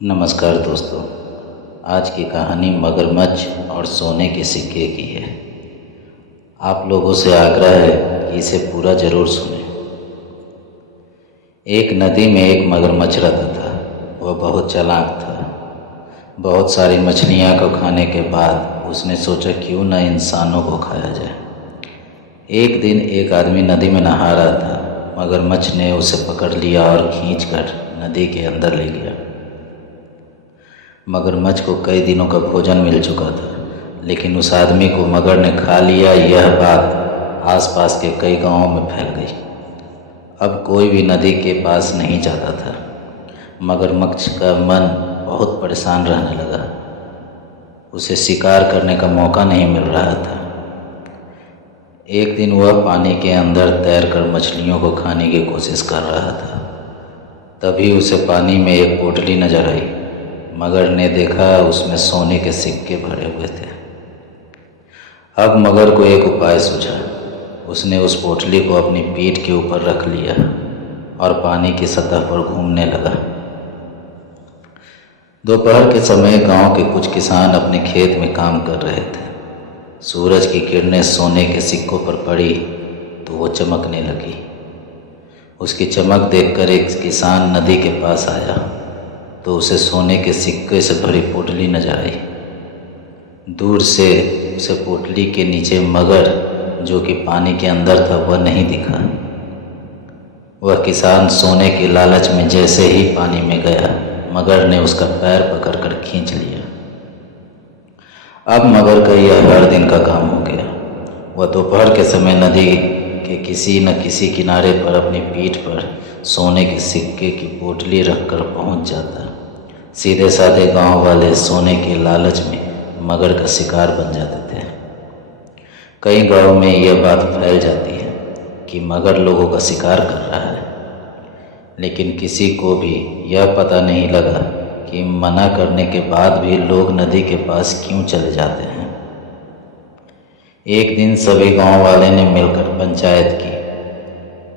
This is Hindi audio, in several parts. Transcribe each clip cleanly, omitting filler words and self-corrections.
नमस्कार दोस्तों। आज की कहानी मगरमच्छ और सोने के सिक्के की है। आप लोगों से आग्रह है कि इसे पूरा ज़रूर सुनें। एक नदी में एक मगरमच्छ रहता था। वह बहुत चालाक था। बहुत सारी मछलियाँ को खाने के बाद उसने सोचा क्यों न इंसानों को खाया जाए। एक दिन एक आदमी नदी में नहा रहा था। मगरमच्छ ने उसे पकड़ लिया और खींचकर नदी के अंदर ले गया। मगरमच्छ को कई दिनों का भोजन मिल चुका था, लेकिन उस आदमी को मगर ने खा लिया। यह बात आसपास के कई गांवों में फैल गई। अब कोई भी नदी के पास नहीं जाता था। मगरमच्छ का मन बहुत परेशान रहने लगा। उसे शिकार करने का मौका नहीं मिल रहा था। एक दिन वह पानी के अंदर तैरकर मछलियों को खाने की कोशिश कर रहा था। तभी उसे पानी में एक पोटली नजर आई। मगर ने देखा उसमें सोने के सिक्के भरे हुए थे। अब मगर को एक उपाय सूझा। उसने उस पोटली को अपनी पीठ के ऊपर रख लिया और पानी की सतह पर घूमने लगा। दोपहर के समय गांव के कुछ किसान अपने खेत में काम कर रहे थे। सूरज की किरणें सोने के सिक्कों पर पड़ी तो वो चमकने लगी। उसकी चमक देखकर एक किसान नदी के पास आया तो उसे सोने के सिक्के से भरी पोटली नजर आई। दूर से उसे पोटली के नीचे मगर, जो कि पानी के अंदर था, वह नहीं दिखा। वह किसान सोने के लालच में जैसे ही पानी में गया, मगर ने उसका पैर पकड़कर खींच लिया। अब मगर का यह हर दिन का काम हो गया। वह दोपहर के समय नदी के किसी न किसी किनारे पर अपनी पीठ पर सोने के सिक्के की पोटली रखकर पहुंच जाता। सीधे साधे गांव वाले सोने के लालच में मगर का शिकार बन जाते थे। कई गांव में यह बात फैल जाती है कि मगर लोगों का शिकार कर रहा है, लेकिन किसी को भी यह पता नहीं लगा कि मना करने के बाद भी लोग नदी के पास क्यों चले जाते हैं। एक दिन सभी गांव वाले ने मिलकर पंचायत की।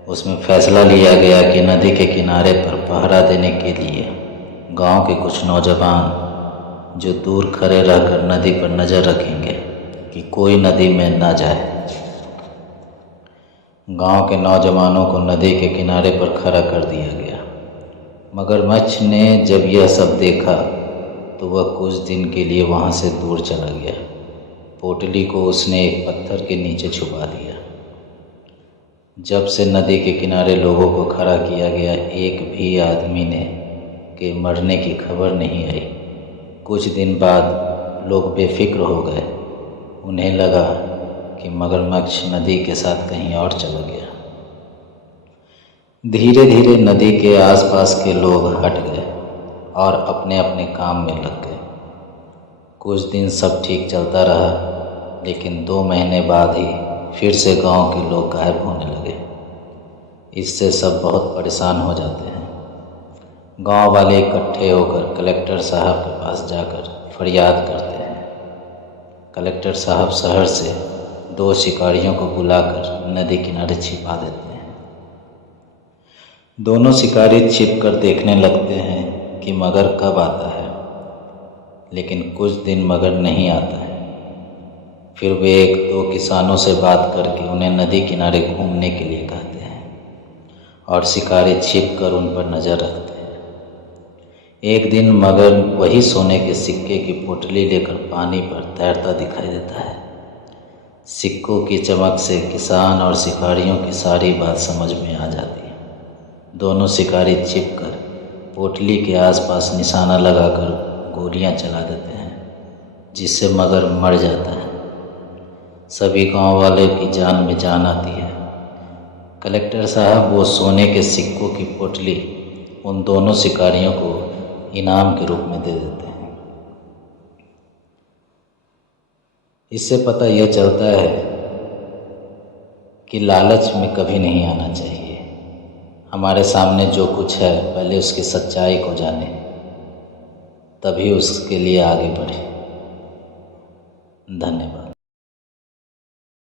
उसमें फैसला लिया गया कि नदी के किनारे पर पहरा देने के लिए गांव के कुछ नौजवान जो दूर खड़े रहकर नदी पर नज़र रखेंगे कि कोई नदी में न जाए। गांव के नौजवानों को नदी के किनारे पर खड़ा कर दिया गया। मगरमच्छ ने जब यह सब देखा तो वह कुछ दिन के लिए वहां से दूर चला गया। पोटली को उसने एक पत्थर के नीचे छुपा दिया। जब से नदी के किनारे लोगों को खड़ा किया गया, एक भी आदमी ने के मरने की खबर नहीं आई। कुछ दिन बाद लोग बेफिक्र हो गए। उन्हें लगा कि मगरमच्छ नदी के साथ कहीं और चला गया। धीरे धीरे नदी के आसपास के लोग हट गए और अपने अपने काम में लग गए। कुछ दिन सब ठीक चलता रहा, लेकिन 2 महीने बाद ही फिर से गांव के लोग गायब होने लगे। इससे सब बहुत परेशान हो जाते हैं। गांव वाले इकट्ठे होकर कलेक्टर साहब के पास जाकर फरियाद करते हैं। कलेक्टर साहब शहर से 2 शिकारियों को बुलाकर नदी किनारे छिपा देते हैं। दोनों शिकारी छिपकर देखने लगते हैं कि मगर कब आता है, लेकिन कुछ दिन मगर नहीं आता है। फिर वे 1-2 किसानों से बात करके उन्हें नदी किनारे घूमने के लिए कहते हैं और शिकारी छिपकर उन पर नज़र रखते हैं। एक दिन मगर वही सोने के सिक्के की पोटली लेकर पानी पर तैरता दिखाई देता है। सिक्कों की चमक से किसान और शिकारियों की सारी बात समझ में आ जाती है। दोनों शिकारी छिपकर पोटली के आसपास निशाना लगाकर गोलियां चला देते हैं, जिससे मगर मर जाता है। सभी गांव वाले की जान में जान आती है। कलेक्टर साहब वो सोने के सिक्कों की पोटली उन दोनों शिकारियों को इनाम के रूप में दे देते हैं। इससे पता यह चलता है कि लालच में कभी नहीं आना चाहिए। हमारे सामने जो कुछ है, पहले उसकी सच्चाई को जाने, तभी उसके लिए आगे बढ़े। धन्यवाद।